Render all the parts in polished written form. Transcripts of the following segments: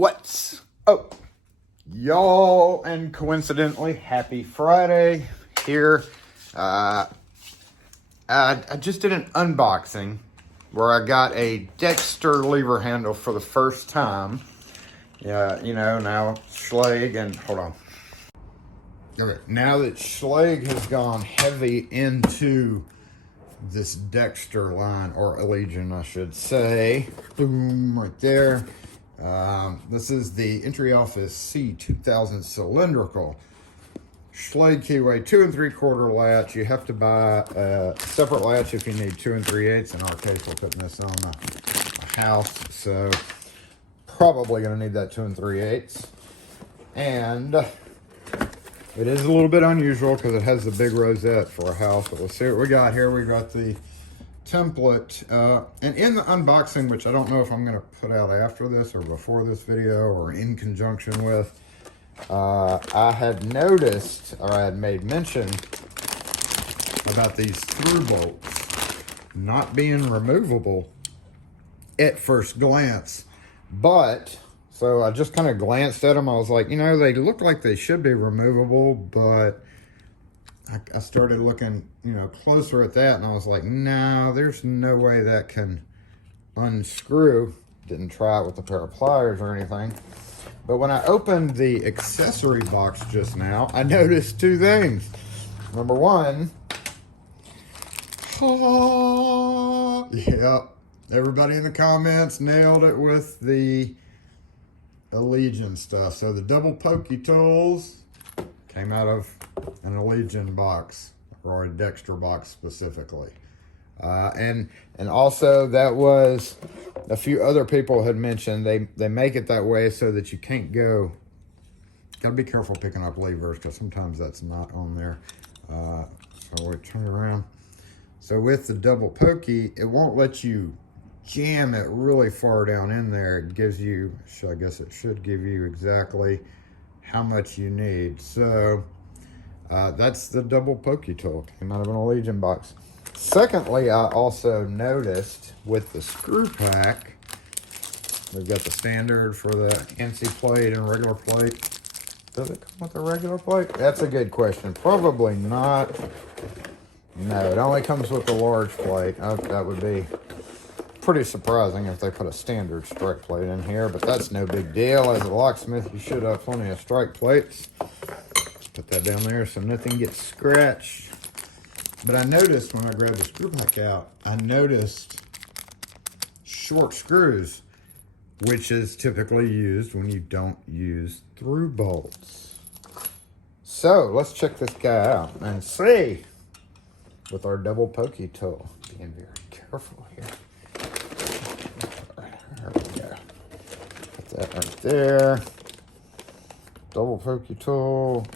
What's up, y'all? And coincidentally, happy Friday here. I just did an unboxing where I got a Dexter lever handle for the first time. Yeah, you know, now Schlage and hold on. Okay, now that Schlage has gone heavy into this Dexter line, or Allegion, I should say. Boom, right there. This is the Entry Office C2000 cylindrical Schlage keyway 2 3/4 latch. You have to buy a separate latch if you need 2 3/8. In our case, we're putting this on a house, so probably going to need that 2 3/8. And it is a little bit unusual because it has the big rosette for a house, but let's see what we got here. We got the template, and in the unboxing, which I don't know if I'm going to put out after this or before this video or in conjunction with, I had noticed, or I had made mention about these through bolts not being removable at first glance, but so I just kind of glanced at them. I was like, you know, they look like they should be removable, but I started looking, you know, closer at that, and I was like, no, there's no way that can unscrew. Didn't try it with a pair of pliers or anything. But when I opened the accessory box just now, I noticed two things. Number one, yep, everybody in the comments nailed it with the Allegion stuff. So the double pokey tools came out of an Allegion box, or a Dexter box specifically. And also that was, a few other people had mentioned they make it that way so that you can't go, gotta be careful picking up levers because sometimes that's not on there. So we turn it around. So with the double pokey, it won't let you jam it really far down in there. It gives you, I guess it should give you exactly how much you need. So that's the double pokey tool. Came out of an Allegion box. Secondly, I also noticed with the screw pack, we've got the standard for the NC plate and regular plate. Does it come with a regular plate? That's a good question. Probably not. No, it only comes with the large plate. That would be pretty surprising if they put a standard strike plate in here, but that's no big deal. As a locksmith, you should have plenty of strike plates. Put that down there so nothing gets scratched. But I noticed when I grabbed the screw pack out, I noticed short screws, which is typically used when you don't use through bolts. So let's check this guy out and see with our double pokey tool. Being very careful here. There we go. Put that right there. Double pokey tool.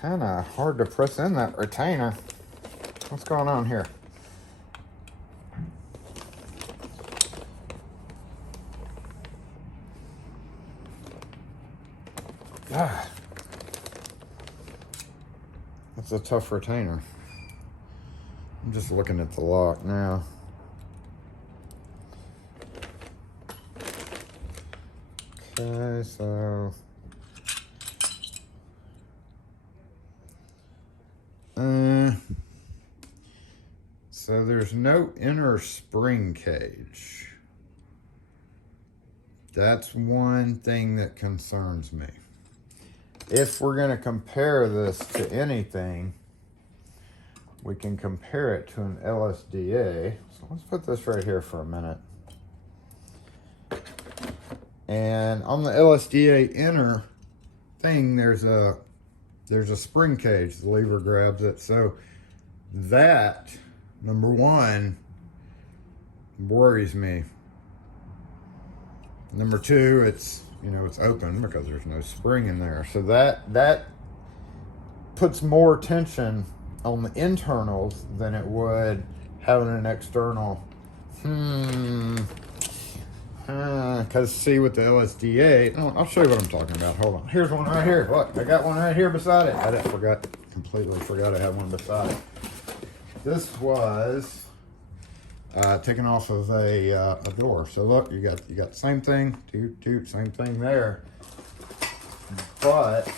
Kind of hard to press in that retainer. What's going on here? Ah, that's a tough retainer. I'm just looking at the lock now. Okay, so so there's no inner spring cage. That's one thing that concerns me. If we're going to compare this to anything, we can compare it to an LSDA. So let's put this right here for a minute. And on the LSDA inner thing, there's a spring cage. The lever grabs it. So that, number one, worries me. Number two, it's, you know, it's open because there's no spring in there. So that puts more tension on the internals than it would having an external. Because see, with the LSDA, I'll show you what I'm talking about. Hold on. Here's one right here. Look, I got one right here beside it. Completely forgot I had one beside it. This was taken off of a door. So look, you got the same thing, same thing there. But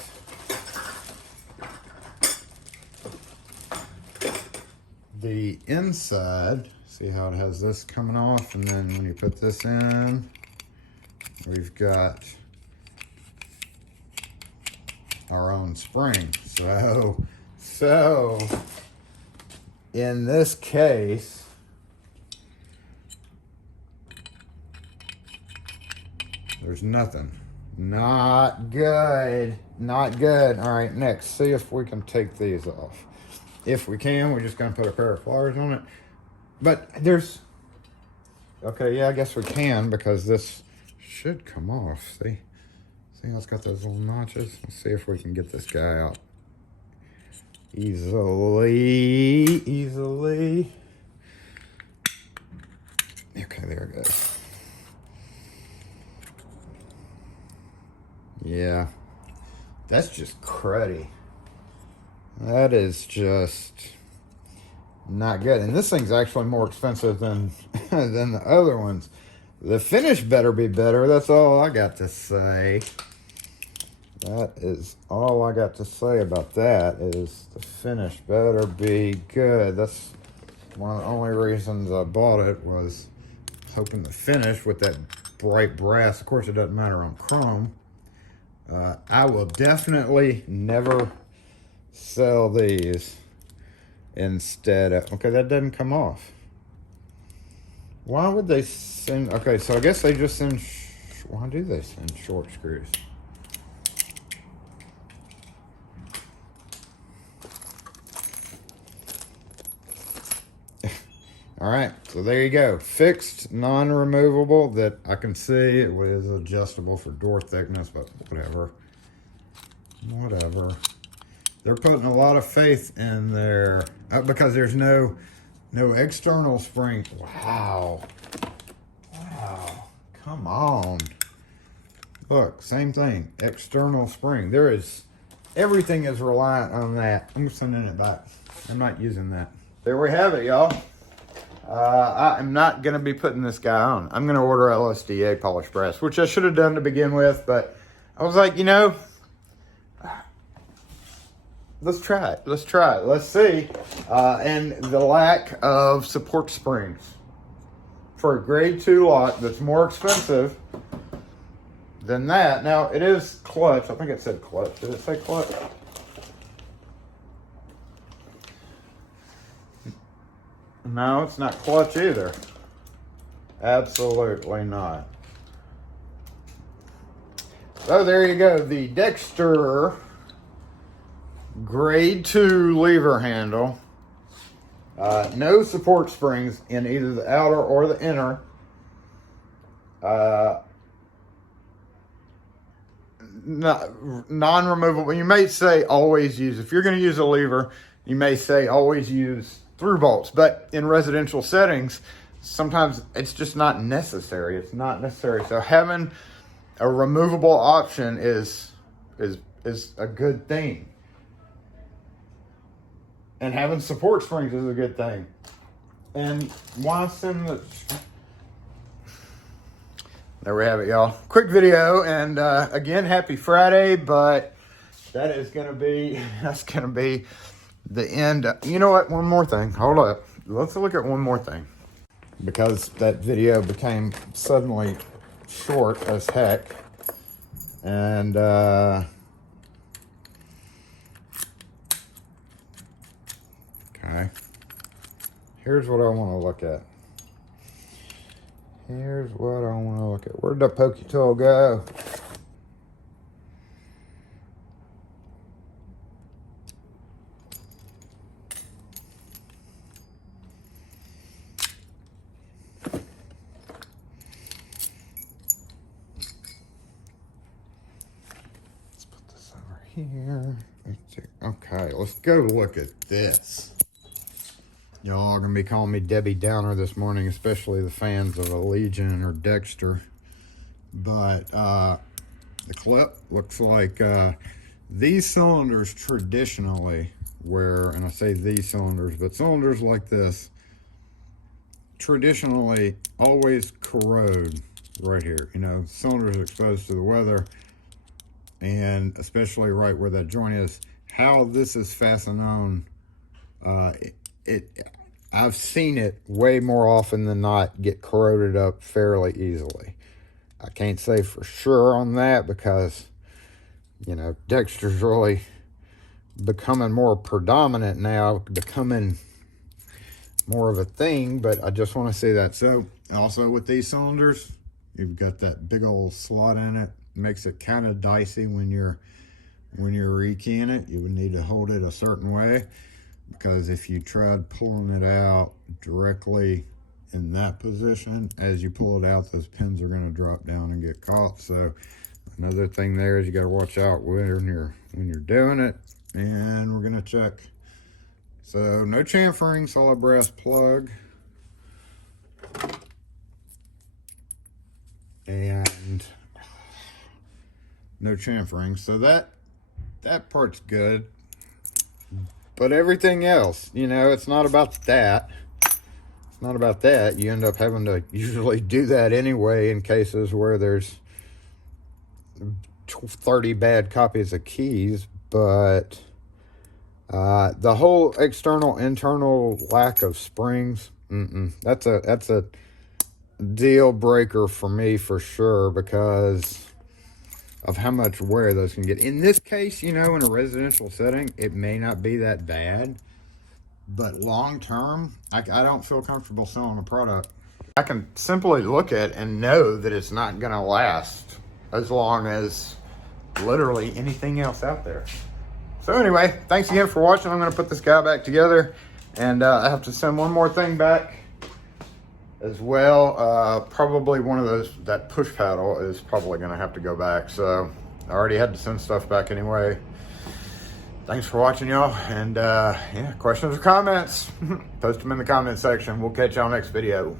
the inside, see how it has this coming off, and then when you put this in, we've got our own spring. So in this case, there's nothing. Not good. Not good. All right, next, see if we can take these off. If we can, we're just going to put a pair of pliers on it. But there's... Okay, yeah, I guess we can, because this should come off. See how it's got those little notches? Let's see if we can get this guy out easily. Okay, there it goes. Yeah, that's just cruddy. That is just not good. And this thing's actually more expensive than than the other ones. The finish better be better. That's all I got to say. That is all I got to say about that, is the finish better be good. That's one of the only reasons I bought it, was hoping the finish with that bright brass. Of course, it doesn't matter on chrome. I will definitely never sell these instead of... Okay, that doesn't come off. Why would they send... Okay, so I guess they just send... Why do they send short screws? All right, so there you go. Fixed, non-removable, that I can see it was adjustable for door thickness, but whatever. They're putting a lot of faith in there because there's no external spring. Wow, come on. Look, same thing, external spring. Everything is reliant on that. I'm sending it back. I'm not using that. There we have it, y'all. I am not going to be putting this guy on. I'm going to order LSDA polished brass, which I should have done to begin with, but I was like, let's try it. Let's see. And the lack of support springs for a grade 2 lot that's more expensive than that. Now, it is clutch. I think it said clutch. Did it say clutch? No, it's not clutch either. Absolutely not. So there you go. The Dexter grade 2 lever handle. No support springs in either the outer or the inner. Non-removable. You may say always use, if you're going to use a lever, you may say always use through bolts, but in residential settings, sometimes it's just not necessary. It's not necessary. So having a removable option is a good thing, and having support springs is a good thing. And why send the... There we have it, y'all. Quick video, and again, happy Friday. But that's gonna be the end. You know what? One more thing. Hold up. Let's look at one more thing, because that video became suddenly short as heck. And okay, here's what I want to look at. Where'd the pokey tool go? Here. Okay, let's go look at this. Y'all are gonna be calling me Debbie Downer this morning, especially the fans of Allegion or Dexter. But the clip looks like these cylinders traditionally, and I say these cylinders, but cylinders like this traditionally always corrode right here. You know, cylinders are exposed to the weather, and especially right where that joint is. How this is fastened on, I've seen it way more often than not get corroded up fairly easily. I can't say for sure on that because, you know, Dexter's really becoming more predominant now, becoming more of a thing, but I just want to say that. So also with these cylinders, you've got that big old slot in it. Makes it kind of dicey when you're rekeying it. You would need to hold it a certain way, because if you tried pulling it out directly in that position, as you pull it out, those pins are going to drop down and get caught. So another thing there is you got to watch out when you're doing it. And we're going to check. So no chamfering, solid brass plug. And no chamfering. So that part's good. But everything else, you know, it's not about that. It's not about that. You end up having to usually do that anyway in cases where there's 30 bad copies of keys. But the whole external internal lack of springs, that's a deal breaker for me for sure, because of how much wear those can get. In this case, you know, in a residential setting, it may not be that bad, but long term, I don't feel comfortable selling a product. I can simply look at and know that it's not going to last as long as literally anything else out there. So anyway, thanks again for watching. I'm going to put this guy back together, and I have to send one more thing back as well. Probably one of those, that push paddle is probably going to have to go back. So I already had to send stuff back anyway. Thanks for watching, y'all. And yeah, questions or comments, post them in the comment section. We'll catch y'all next video.